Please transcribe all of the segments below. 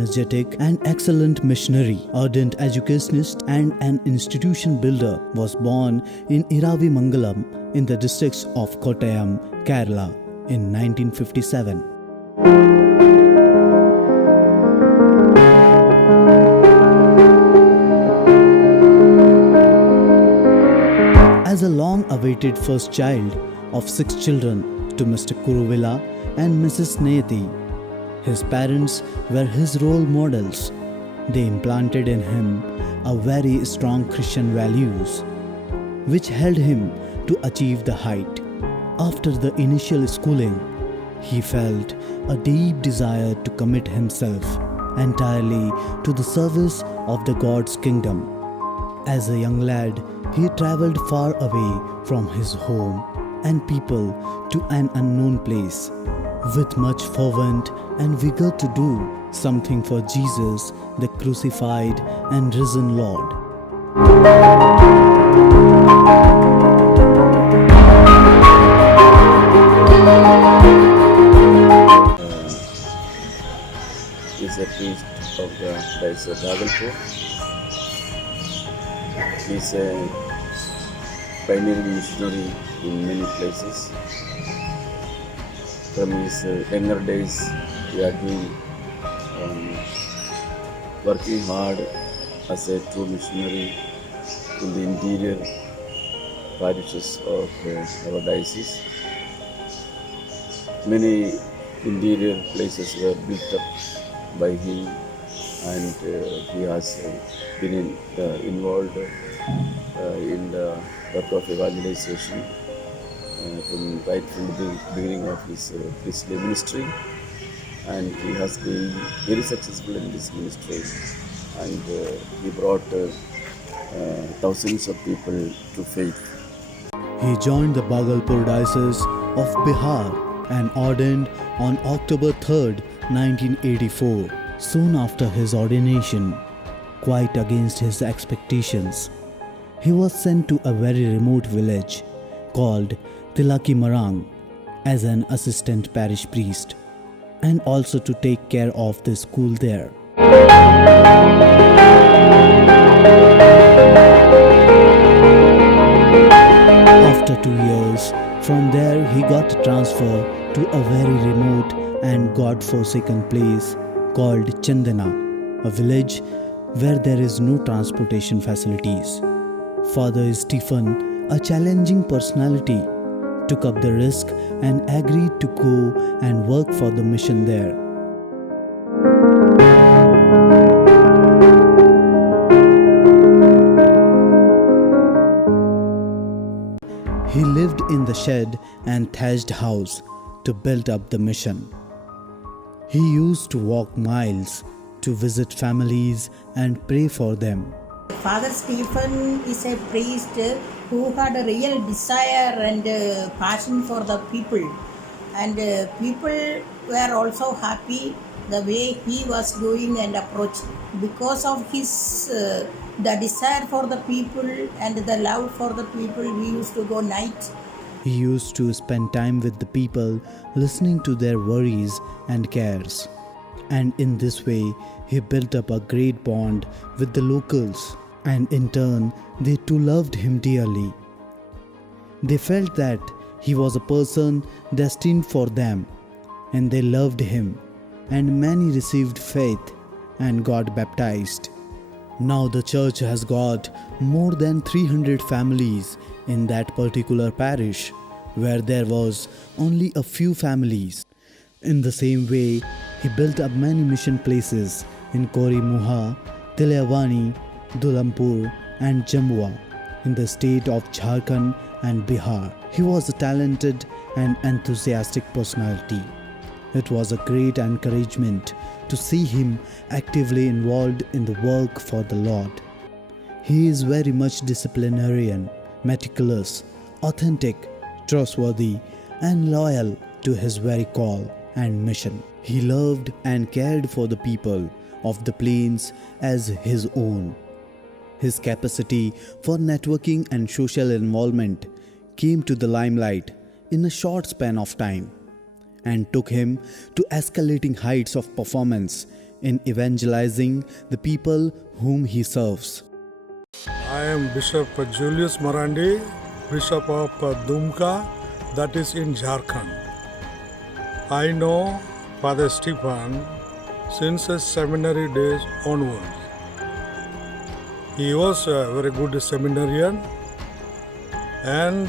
energetic and excellent missionary, ardent educationist, and an institution builder, was born in Iravimangalam in the districts of Kottayam, Kerala in 1957. As a long-awaited first child of 6 children to Mr. Kuruvilla and Mrs. Neti, his parents were his role models. They implanted in him a very strong Christian values, which held him to achieve the height. After the initial schooling, he felt a deep desire to commit himself entirely to the service of the God's kingdom. As a young lad, he traveled far away from his home and people to an unknown place, with much fervent and vigor to do something for Jesus, the crucified and risen Lord. Is a priest of the Diocese of Bhagalpur. He is a pioneering missionary in many places. From his younger days, he had been working hard as a true missionary in the interior parishes of our diocese. Many interior places were built up by him, and he has been involved in the work of evangelization right from the beginning of his priestly ministry, and he has been very successful in this ministry, and he brought thousands of people to faith. He joined the Bhagalpur Diocese of Bihar and ordained on October 3rd, 1984, soon after his ordination. Quite against his expectations, he was sent to a very remote village called Tilaki Marang as an assistant parish priest, and also to take care of the school there. After 2 years, from there he got transferred to a very remote and God-forsaken place called Chandana, a village where there is no transportation facilities. Father Stephen, a challenging personality, took up the risk and agreed to go and work for the mission there. He lived in the shed and thatched house to build up the mission. He used to walk miles to visit families and pray for them. Father Stephen is a priest who had a real desire and passion for the people, and people were also happy the way he was doing and approaching. Because of his the desire for the people and the love for the people, we used to go night. He used to spend time with the people, listening to their worries and cares. And in this way, he built up a great bond with the locals, and in turn, they too loved him dearly. They felt that he was a person destined for them, and they loved him, and many received faith and got baptized. Now the church has got more than 300 families in that particular parish, where there was only a few families. In the same way, he built up many mission places in Korimuha, Tilayavani, Dhulampur and Jamua in the state of Jharkhand and Bihar. He was a talented and enthusiastic personality. It was a great encouragement to see him actively involved in the work for the Lord. He is very much disciplinarian, meticulous, authentic, trustworthy and loyal to his very call and mission. He loved and cared for the people of the plains as his own. His capacity for networking and social involvement came to the limelight in a short span of time and took him to escalating heights of performance in evangelizing the people whom he serves. I am Bishop Julius Marandi, Bishop of Dumka, that is in Jharkhand. I know Father Stephen since his seminary days onwards. He was a very good seminarian and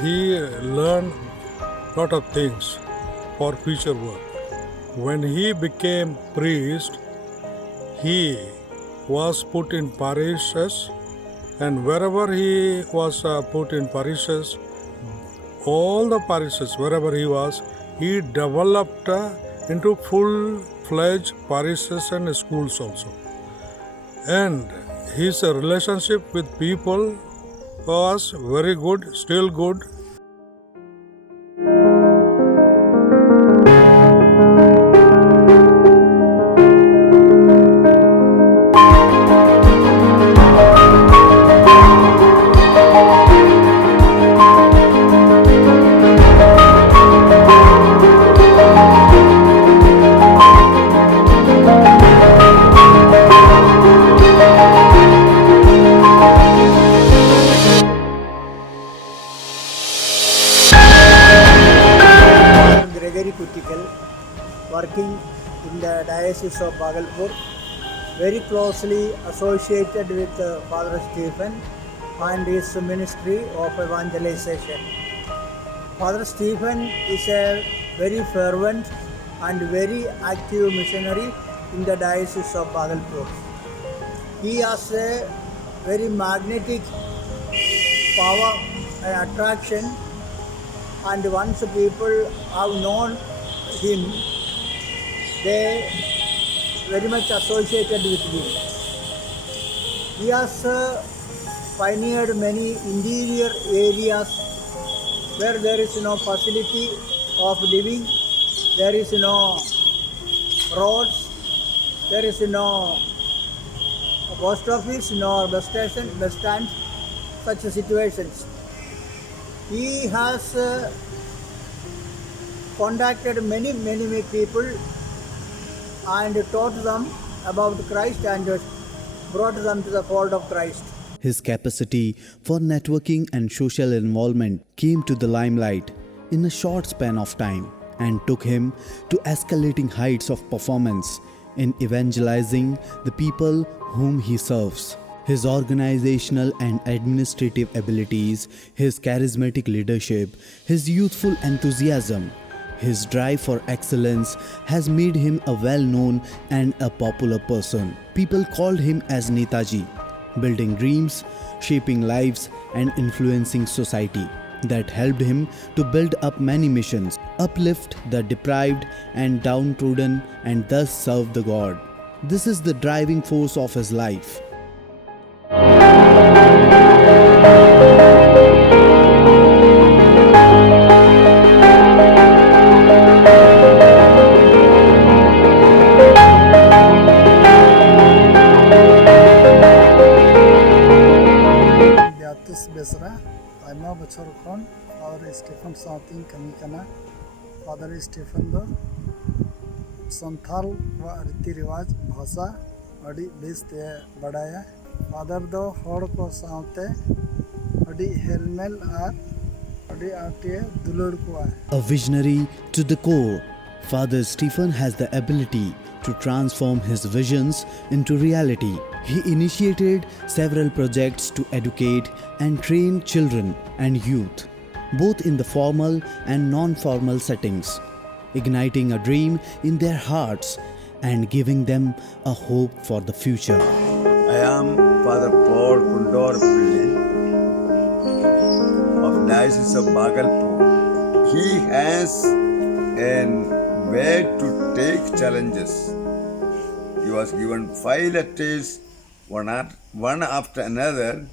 he learned a lot of things for future work. When he became priest, he was put in parishes, and wherever he was put in parishes, all the parishes, wherever he was, he developed into full-fledged parishes and schools also. And his relationship with people was very good, still good. Gregory Kuttikal, working in the Diocese of Bhagalpur, very closely associated with Father Stephen and his ministry of evangelization. Father Stephen is a very fervent and very active missionary in the Diocese of Bhagalpur. He has a very magnetic power and attraction, and once people have known him, they very much associated with him. He has pioneered many interior areas where there is no facility of living, there is no roads, there is no post office, nor bus station, bus stand, such situations. He has contacted many people and taught them about Christ and brought them to the fold of Christ. His capacity for networking and social involvement came to the limelight in a short span of time and took him to escalating heights of performance in evangelizing the people whom he serves. His organizational and administrative abilities, his charismatic leadership, his youthful enthusiasm, his drive for excellence has made him a well-known and a popular person. People called him as Netaji, building dreams, shaping lives, and influencing society. That helped him to build up many missions, uplift the deprived and downtrodden, and thus serve the God. This is the driving force of his life. Beatrice Besra, Aima Bachar Khan, Father Stephen Sauting Kamikana, Father Stephen do Santhal wa Riti Riwaj Bhasa, Adi Bis te Badaya, Father do Hor ko Saute, Adi Helmel ar Adi Ate Dulur ko ay. A visionary to the core, Father Stephen has the ability to transform his visions into reality. He initiated several projects to educate and train children and youth, both in the formal and non-formal settings, igniting a dream in their hearts and giving them a hope for the future. I am Father Paul Kundorpilli of Diocese of Bhagalpur. He has a way to take challenges. He was given 5 letters, one after another,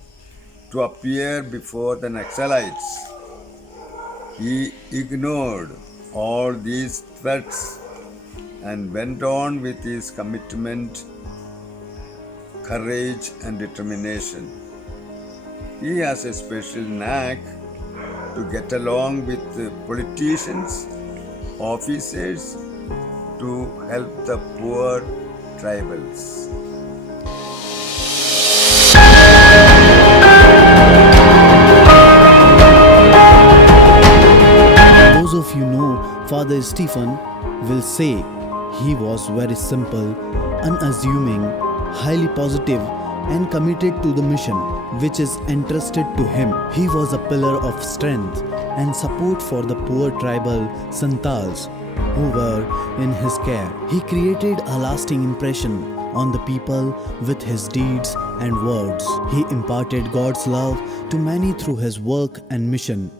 to appear before the Naxalites. He ignored all these threats and went on with his commitment, courage, and determination. He has a special knack to get along with the politicians, officers, to help the poor, tribals. Those of you know Father Stephen will say he was very simple, unassuming, highly positive, and committed to the mission which is entrusted to him. He was a pillar of strength and support for the poor tribal Santals who were in his care. He created a lasting impression on the people with his deeds and words. He imparted God's love to many through his work and mission.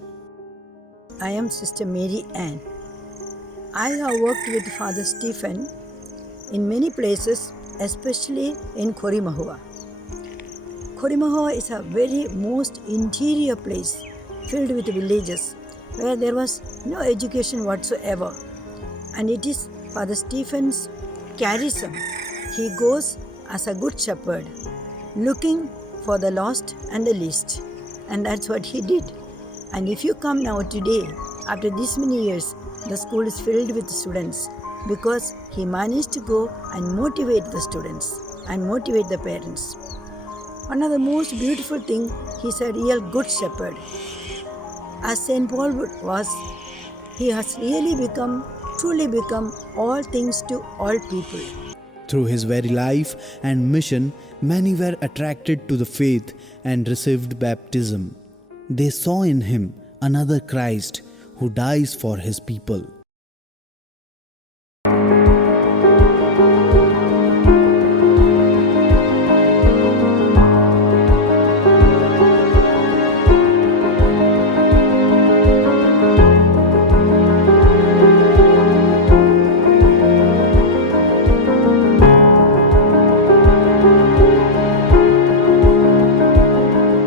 I am Sister Mary Ann. I have worked with Father Stephen in many places, especially in Korimahua. Korimahua is a very most interior place filled with villages where there was no education whatsoever. And it is Father Stephen's charism. He goes as a good shepherd, looking for the lost and the least. And that's what he did. And if you come now today, after this many years, the school is filled with students because he managed to go and motivate the students and motivate the parents. One of the most beautiful thing, he's a real good shepherd. As St. Paul was, he has really truly become all things to all people. Through his very life and mission, many were attracted to the faith and received baptism. They saw in him another Christ who dies for his people.